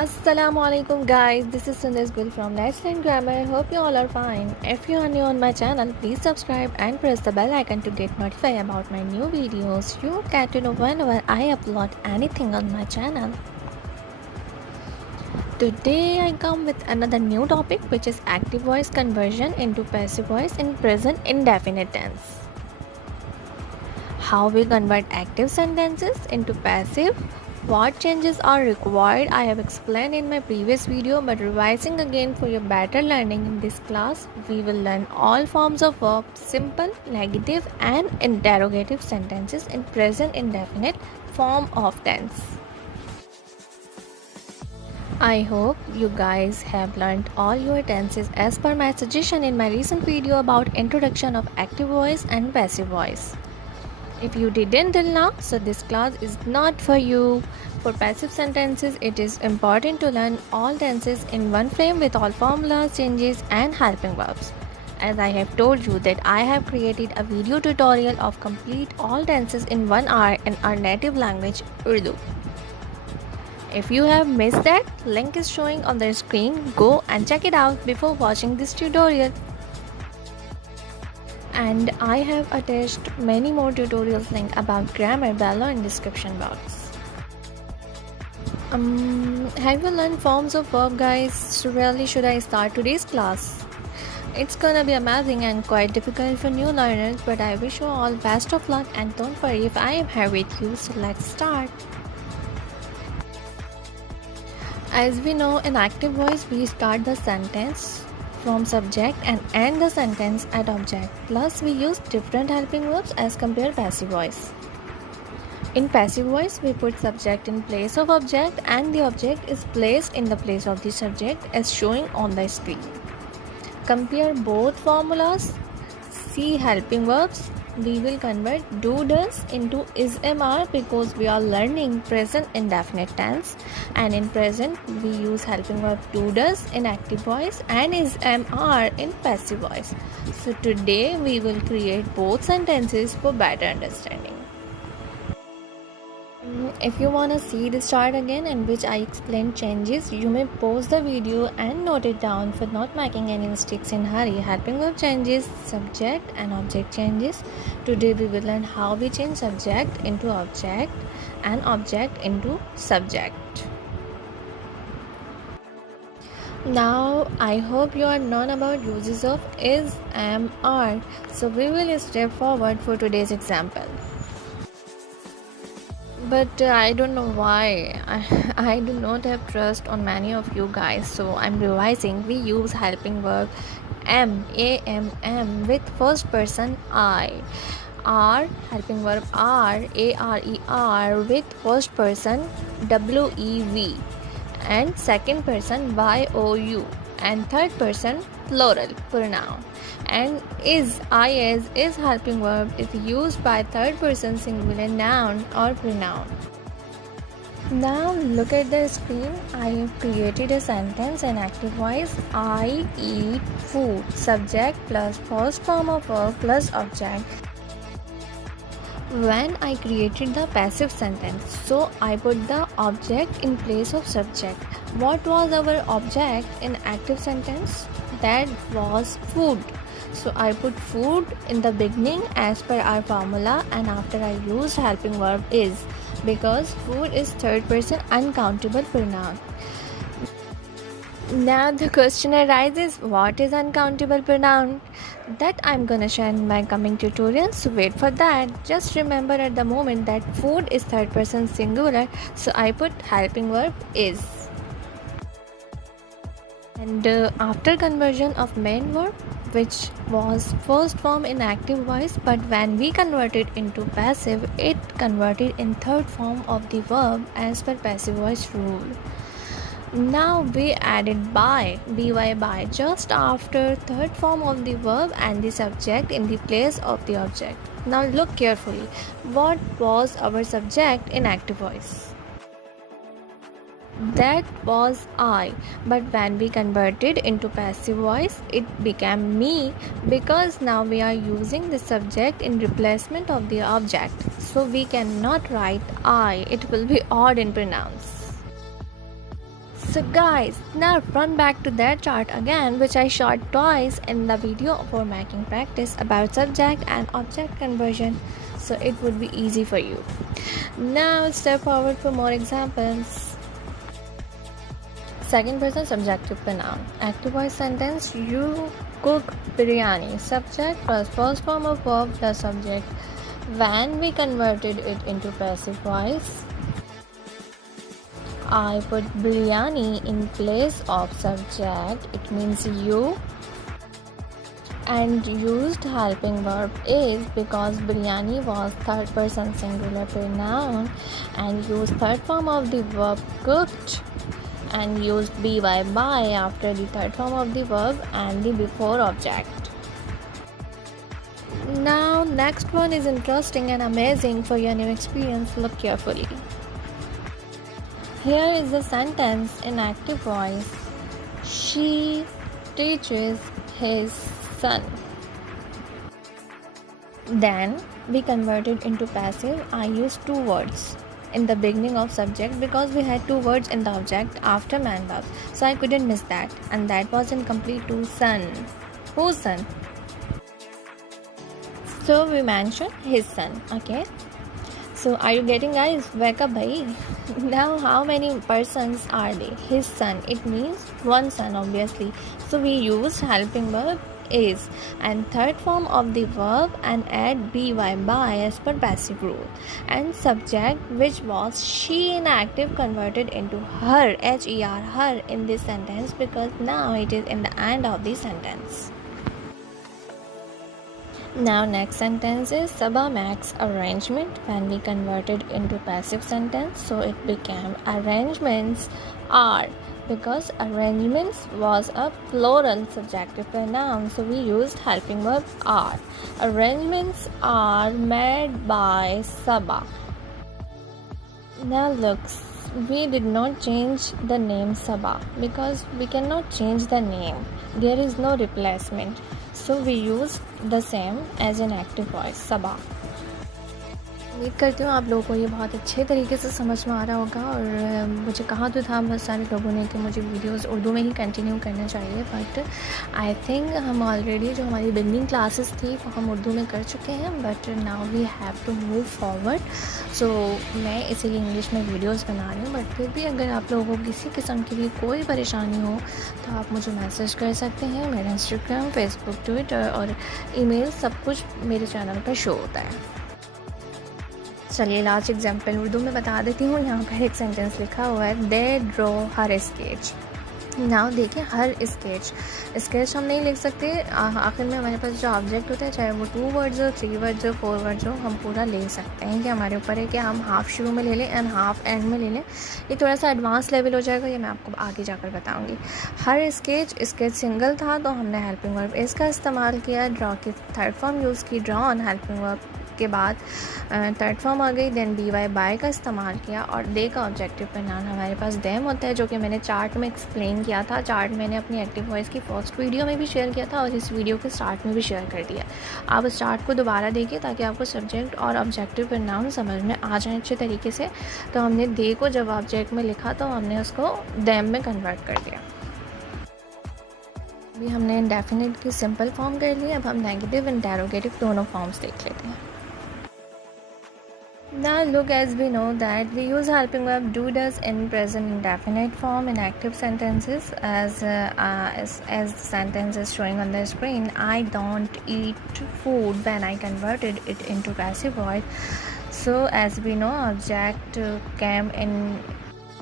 Assalamualaikum guys, this is Sundes Gul from Let's Learn Grammar. Hope you all are fine. If you are new on my channel, please subscribe and press the bell icon to get notified about my new videos. You get to know whenever I upload anything on my channel. Today I come with another new topic, which is active voice conversion into passive voice in present indefinite tense. How we convert active sentences into passive, what changes are required I have explained in my previous video, but revising again for your better learning in this class, we will learn all forms of verb, simple, negative and interrogative sentences in present indefinite form of tense. I hope you guys have learned all your tenses as per my suggestion in my recent video about introduction of active voice and passive voice. If you didn't till now, so this class is not for you. For passive sentences, it is important to learn all tenses in one frame with all formulas, changes and helping verbs. As I have told you that I have created a video tutorial of complete all tenses in 1 hour in our native language, Urdu. If you have missed that, link is showing on the screen. Go and check it out before watching this tutorial. And I have attached many more tutorials link about grammar below in description box. Have you learned forms of verb, guys? So really, should I start today's class? It's gonna be amazing and quite difficult for new learners, but I wish you all best of luck and don't worry if I am here with you. So let's start. As we know, in active voice we start the sentence from subject and end the sentence at object. Plus we use different helping verbs as compared passive voice. In passive voice we put subject in place of object and the object is placed in the place of the subject as showing on the screen. Compare both formulas. See helping verbs. We will convert do does into is am because we are learning present indefinite tense, and in present we use helping verb do does in active voice and is am in passive voice. So today we will create both sentences for better understanding. If you want to see this chart again in which I explain changes, you may pause the video and note it down for not making any mistakes in hurry. Helping verb changes, subject and object changes. Today we will learn how we change subject into object and object into subject. Now I hope you are known about uses of is, am, are. So we will step forward for today's example. But I don't know why I do not have trust on many of you guys, so I'm revising. We use helping verb am, am with first person I. Are helping verb are, are with first person wev and second person you and third person plural pronoun. And is helping verb is used by third person singular noun or pronoun. Now look at the screen. I have created a sentence in active voice. I eat food. Subject plus first form of verb plus object. When I created the passive sentence, so I put the object in place of subject. What was our object in active sentence? That was food. So I put food in the beginning as per our formula, and after I used helping verb is, because food is third person uncountable pronoun. Now the question arises, what is uncountable pronoun? That I'm gonna share in my coming tutorial, so wait for that. Just remember at the moment that food is third person singular, so I put helping verb is. And after conversion of main verb, which was first form in active voice, but when we converted into passive, it converted in third form of the verb as per passive voice rule. Now we added by just after third form of the verb and the subject in the place of the object. Now look carefully. What was our subject in active voice? That was I, but when we converted into passive voice, it became me, because now we are using the subject in replacement of the object. So we cannot write I, it will be odd in pronouns. So guys, now run back to that chart again, which I showed twice in the video for making practice about subject and object conversion, so it would be easy for you. Now step forward for more examples. Second person subjective pronoun. Active voice sentence: you cook biryani. Subject plus first form of verb plus subject. When we converted it into passive voice, I put biryani in place of subject, it means you, and used helping verb is because biryani was third person singular pronoun, and used third form of the verb cooked, and used by after the third form of the verb and the before object. Now next one is interesting and amazing for your new experience. Look carefully. Here is the sentence in active voice. She teaches his son. Then we converted into passive. I used two words in the beginning of subject because we had two words in the object after man verb, so I couldn't miss that, and that was incomplete to son. Whose son? So we mentioned his son. Okay, so are you getting, guys? Wake up, bhai. Now how many persons are they? His son, it means one son obviously, so we used helping verb is and third form of the verb and add by as per passive rule, and subject, which was she in active, converted into her, her in this sentence because now it is in the end of the sentence. Now next sentence is Sabah makes arrangement. When we converted into passive sentence, so it became arrangements are, because arrangements was a plural subjective pronoun, so we used helping verb are. Arrangements are made by Sabah. Now look, we did not change the name Sabah because we cannot change the name. There is no replacement. So we use the same as an active voice, Sabah. उम्मीद करती हूँ आप लोगों को ये बहुत अच्छे तरीके से समझ में आ रहा होगा, और मुझे कहा तो था बहुत सारे लोगों ने कि मुझे वीडियोस उर्दू में ही कंटिन्यू करना चाहिए, बट आई थिंक हम ऑलरेडी जो हमारी बिगनिंग क्लासेस थी वो हम उर्दू में कर चुके हैं, but now we have to move forward. So मैं इसीलिए इंग्लिश में वीडियोज़ बना रही हूँ, बट फिर भी अगर आप लोगों को किसी किस्म की भी कोई परेशानी हो तो आप मुझे मैसेज कर सकते हैं. मेरा इंस्टाग्राम, फेसबुक, ट्विटर और ईमेल सब कुछ मेरे चैनल पर शो होता है. चलिए लास्ट एग्जाम्पल उर्दू में बता देती हूँ. यहाँ पर एक सेंटेंस लिखा हुआ है, they draw her sketch. Now देखिए, हर स्केच हम नहीं लिख सकते. आखिर में हमारे पास जो ऑब्जेक्ट होता है, चाहे वो 2 वर्ड्स हो, 3 वर्ड्स हो, 4 वर्ड्स हो, हम पूरा ले सकते हैं. कि हमारे ऊपर है कि हम हाफ शुरू में ले लें एंड हाफ एंड में ले लें. ये थोड़ा सा एडवांस लेवल हो जाएगा, ये मैं आपको आगे जाकर बताऊंगी. हर स्केच सिंगल था तो हमने हेल्पिंग वर्ब इसका इस्तेमाल किया. ड्रॉ की थर्ड फॉर्म यूज़ की, ड्रॉन हेल्पिंग वर्ब के बाद थर्ड फॉर्म आ गई. देन बाय का इस्तेमाल किया, और दे का ऑब्जेक्टिव प्रोनाउन हमारे पास देम होता है, जो कि मैंने चार्ट में एक्सप्लेन किया था. चार्ट मैंने अपनी एक्टिव वॉइस की फर्स्ट वीडियो में भी शेयर किया था और इस वीडियो के स्टार्ट में भी शेयर कर दिया. आप उस चार्ट को दोबारा देखिए ताकि आपको सब्जेक्ट और ऑब्जेक्टिव प्रोनाउन समझ में आ जाए अच्छे तरीके से. तो हमने दे को जब ऑब्जेक्ट में लिखा तो हमने उसको देम में कन्वर्ट कर दिया. अभी हमने इंडेफिनिट की सिंपल फॉर्म कर ली. अब हम नेगेटिव इंटेरोगेटिव दोनों फॉर्म्स देख लेते हैं. Now look, as we know that we use helping verb do does in present indefinite form in active sentences, as the sentence is showing on the screen. I don't eat food when I converted it into passive voice. So as we know, object came in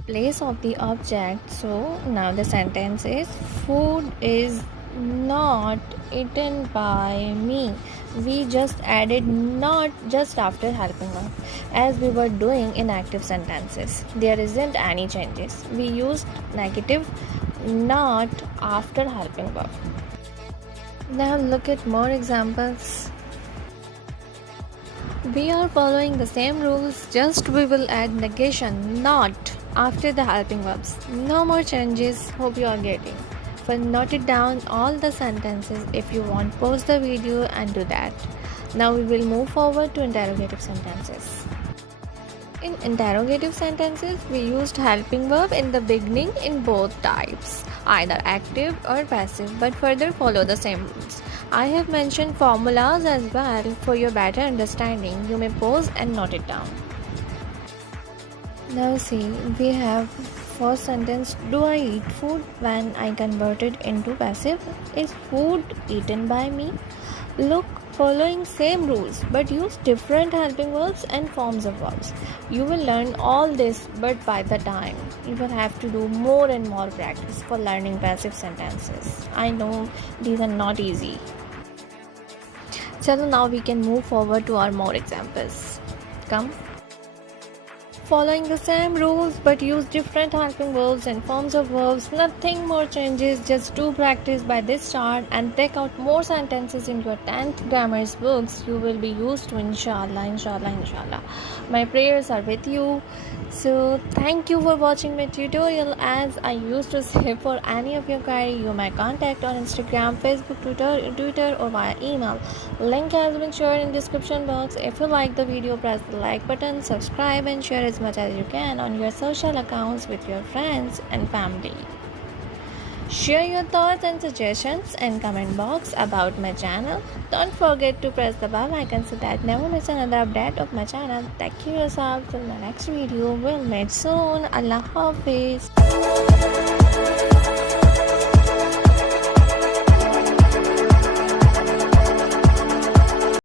place of the object. So now the sentence is, food is not eaten by me. We just added not just after helping verb, as we were doing in active sentences. There isn't any changes. We used negative not after helping verb. Now look at more examples. We are following the same rules, just we will add negation not after the helping verbs. No more changes. Hope you are getting. But note it down all the sentences. If you want, pause the video and do that. Now we will move forward to interrogative sentences. In interrogative sentences, we used helping verb in the beginning in both types, either active or passive, but further follow the same rules. I have mentioned formulas as well for your better understanding. You may pause and note it down. Now see, we have first sentence, do I eat food? When I converted into passive, is food eaten by me? Look, following same rules but use different helping verbs and forms of verbs. You will learn all this, but by the time you will have to do more and more practice for learning passive sentences. I know these are not easy. So now we can move forward to our more examples. Come. Following the same rules but use different helping verbs and forms of verbs. Nothing more changes, just do practice by this chart and take out more sentences in your 10th grammars books. You will be used to inshallah, inshallah, inshallah. My prayers are with you. So thank you for watching my tutorial. As I used to say, for any of your query you may contact on Instagram, Facebook, Twitter or via email. Link has been shared in description box. If you like the video, press the like button, subscribe and share as much as you can on your social accounts with your friends and family. Share your thoughts and suggestions in comment box about my channel. Don't forget to press the bell icon so that never miss another update of my channel. Take care of yourself till the next video. We'll meet soon. Allah Hafiz.